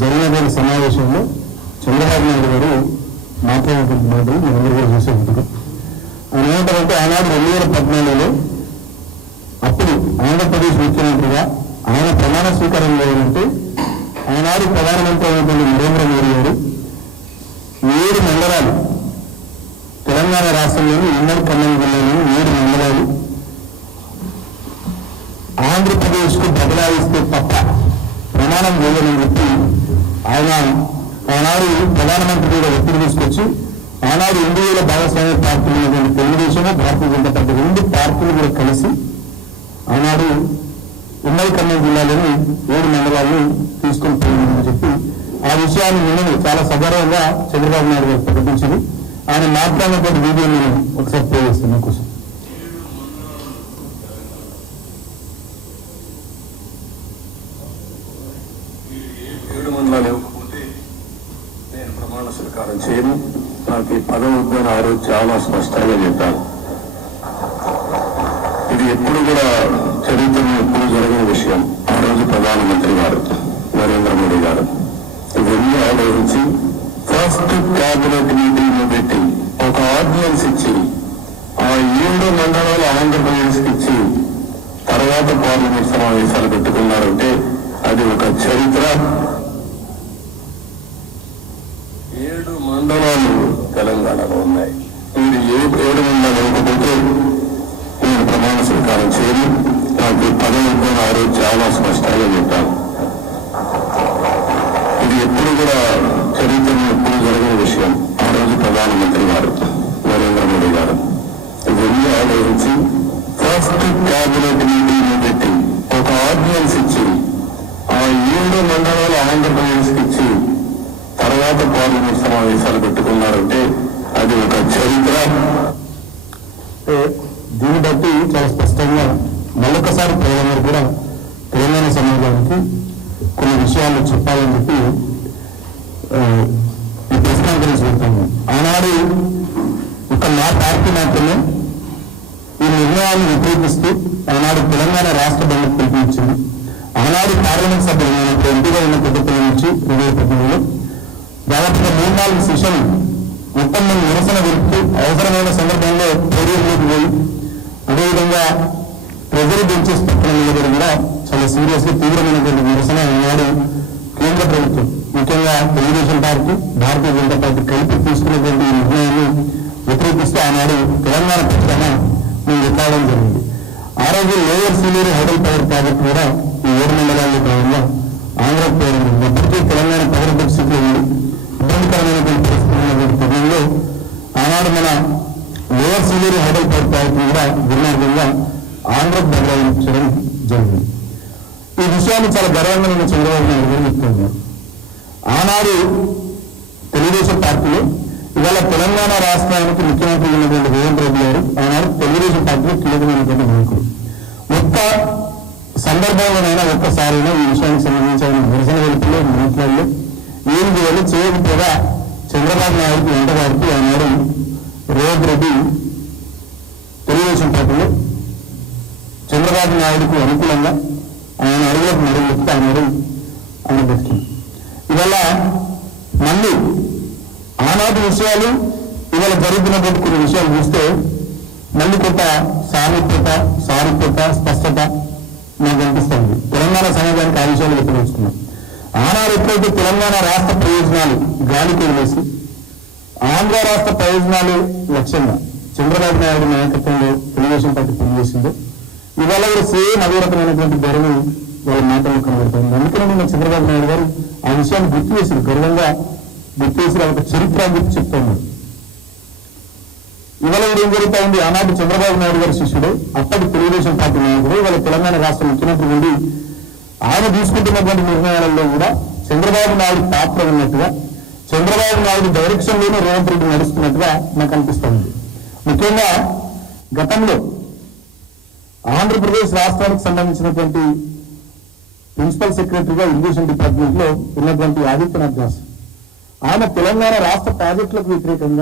జరిగిన సమావేశంలో చంద్రబాబు నాయుడు గారు మాట్లాడినటువంటి మాటలు మీరందరూ కూడా చూసే ఉంటారు. ఆయన ఏమంటారంటే ఆనాడు 2014లో అప్పుడు ఆంధ్రప్రదేశ్ ముఖ్యమంత్రిగా ఆయన ప్రమాణ స్వీకారం చేయాలంటే ఆనాడు ప్రధానమంత్రి అయినటువంటి నరేంద్ర మోడీ గారు 7 మండలాలు తెలంగాణ రాష్ట్రంలోని ఉమ్మడి ఖమ్మం జిల్లాలోని 7 మండలాలు ఆంధ్రప్రదేశ్కు బదలాయిస్తే తప్ప ప్రమాణం చేయని చెప్పి ఆయన ఆనాడు ప్రధానమంత్రి కూడా ఒత్తిడి తీసుకొచ్చి ఆనాడు ఎన్డీఏల భాగస్వామ్య పార్టీలు తెలుగుదేశము భారతీయ జనతా పార్టీ 2 పార్టీలు కూడా కలిసి ఆనాడు ఉమ్మడి ఖమ్మం జిల్లాలోని 7 మండలాలను తీసుకొని పోయిందని చెప్పి ఆ విషయాన్ని నిన్న చాలా సగర్వంగా చంద్రబాబు నాయుడు గారు ప్రకటించింది. ఆయన మాట్లాడినటువంటి వీడియో నేను ఒకసారి ప్లే చేస్తాను కోసం. నేను ప్రమాణ స్వీకారం చేయను. నాకు ఈ పదవి వద్దని ఆ రోజు చాలా స్పష్టంగా చెప్పాను. ఇది ఎప్పుడు కూడా చరిత్రలో ఎప్పుడు జరగని విషయం. ఆ రోజు ప్రధానమంత్రి గారు నరేంద్ర మోడీ గారు ఇవన్నీ ఆలోచించి ఫస్ట్ క్యాబినెట్ మీటింగ్ లో పెట్టి ఒక ఆర్డినెన్స్ ఇచ్చి ఆ 7 మండలాలు ఆంధ్రప్రదేశ్కి ఇచ్చి తర్వాత పార్లమెంట్ సమావేశాలు పెట్టుకున్నారంటే అది ఒక చరిత్ర. 7 మండలాలు తెలంగాణలో ఉన్నాయి. మీరు 7 మండలాలు ఇవ్వకపోతే నేను ప్రమాణ స్వీకారం చేయను. నాకు పదవి వద్దని ఆ రోజు చాలా స్పష్టంగా చెప్పాను. ఇది ఎప్పుడు కూడా చరిత్రలో ఎప్పుడు జరగని విషయం. ఆ రోజు ప్రధానమంత్రి గారు నరేంద్ర మోడీ గారు ఇవన్నీ ఆలోచించి ఫస్ట్ క్యాబినెట్ మీటింగ్ లో పెట్టి ఒక ఆర్డినెన్స్ ఇచ్చి ఆ 7 మండలాలు ఆంధ్రప్రదేశ్కి ఇచ్చి తర్వాత పార్లమెంట్ సమావేశాలు పెట్టుకున్నారంటే అది ఒక చరిత్ర. దీన్ని బట్టి చాలా స్పష్టంగా మరొకసారి ప్రజలందరూ కూడా తెలంగాణ సమాజానికి కొన్ని విషయాలు చెప్పాలని చెప్పి ఈ ప్రెస్ కాన్ఫరెన్స్ పెడతాము. ఆనాడు ఒక మా పార్టీ మాత్రమే ఈ నిర్ణయాన్ని వ్యతిరేకిస్తూ ఆనాడు తెలంగాణ రాష్ట్ర బంధు పిలుపునిచ్చింది. ఆనాడు పార్లమెంట్ సభ్యులు ఎంపీగా ఉన్న పద్ధతుల నుంచి 2018లో దాదాపుగా 3-4 సెషన్ మొత్తం మంది నిరసన తెలుపుతూ అవసరమైన సందర్భంలో పోలీసులకు పోయి అదేవిధంగా ప్రజలు బెంచెస్ పక్కన నిలబడి కూడా చాలా సీరియస్ గా తీవ్రమైనటువంటి నిరసన ఆనాడు కేంద్ర ప్రభుత్వం ముఖ్యంగా తెలుగుదేశం పార్టీ భారతీయ జనతా పార్టీ కలిపి తీసుకున్నటువంటి ఈ నిర్ణయాన్ని వ్యతిరేకిస్తూ ఆనాడు తెలంగాణ పక్షాన మేము ఎత్తాడడం జరిగింది. ఆ రోజు lower senior hydel power project కూడా ఈ 7 మండలాల్లో భాగంగా ఆంధ్రకు పోవడం ఇప్పటికీ తెలంగాణ పవర్ పరిస్థితులు ఇబ్బందికరమైనటువంటి పరిస్థితులు ఉన్నటువంటి తరుణంలో ఆనాడు మన lower senior hydel power project కూడా దుర్మార్గంగా ఆంధ్రకు బదలాయించడం జరిగింది. ఈ విషయాన్ని చాలా గర్వంగా నేను చంద్రబాబు నాయుడు గారు చెప్తున్నారు. ఆనాడు తెలుగుదేశం పార్టీలో ఇవాళ తెలంగాణ రాష్ట్రానికి ముఖ్యమంత్రి ఉన్నటువంటి రేవంత్ రెడ్డి గారు ఆనాడు తెలుగుదేశం పార్టీలో కీలకమైనటువంటి నాయకుడు. ఒక్క సందర్భంలోనైనా ఒక్కసారైనా ఈ విషయానికి సంబంధించి ఆయన నిరసన వెలుపులో మాట్లాడలేదు. ఏం చేయాలి చేయకపోగా చంద్రబాబు నాయుడుకి వెంటగారికి ఆనాడు రేవంత్ రెడ్డి తెలుగుదేశం పార్టీలో చంద్రబాబు నాయుడుకు అనుకూలంగా ఆయన అడుగులకు నడుగులకి ఆయన బతికింది. ఇవాళ మళ్ళీ ఆనాటి విషయాలు ఇవాళ జరుగుతున్నటువంటి కొన్ని విషయాలు చూస్తే మళ్ళీ కొంత సారూప్యత స్పష్టత నాకు అనిపిస్తుంది. తెలంగాణ సమాజానికి ఆ విషయాలు వ్యతిరేకిస్తున్నాం. ఆనాడు ఎప్పుడైతే తెలంగాణ రాష్ట్ర ప్రయోజనాలు గాలికి వదిలేసి ఆంధ్ర రాష్ట్ర ప్రయోజనాలు లక్ష్యంగా చంద్రబాబు నాయుడు నాయకత్వంలో తెలుగుదేశం పార్టీ పనిచేసిందో ఇవాళ కూడా సేమ్ అదే రకమైనటువంటి ధోరణి వాళ్ళ మాటలు కనబడుతుంది. అందుకనే నిన్న చంద్రబాబు నాయుడు గారు ఆ విషయాన్ని గుర్తు చేసి గర్వంగా గుర్తు చేసి ఒక చరిత్ర గుర్తు చెప్తా ఉన్నారు. ఇవాళ ఏం జరుగుతా ఉంది? ఆనాటి చంద్రబాబు నాయుడు గారి శిష్యుడు అప్పటి తెలుగుదేశం పార్టీ నాయకుడు ఇవాళ తెలంగాణ రాష్ట్ర ముఖ్యమంత్రి ఉండి ఆయన తీసుకుంటున్నటువంటి నిర్ణయాలలో కూడా చంద్రబాబు నాయుడు పాత్ర ఉన్నట్టుగా చంద్రబాబు నాయుడు డైరెక్షన్ లోనే రేవంత్ రెడ్డి నడుస్తున్నట్టుగా నాకు అనిపిస్తుంది. ముఖ్యంగా గతంలో ఆంధ్రప్రదేశ్ రాష్ట్రానికి సంబంధించినటువంటి ప్రిన్సిపల్ సెక్రటరీగా ఇరిగేషన్ డిపార్ట్మెంట్ లో ఉన్నటువంటి ఆదిత్యనాథ్ దాస్ ఆయన తెలంగాణ రాష్ట్ర ప్రాజెక్టులకు వ్యతిరేకంగా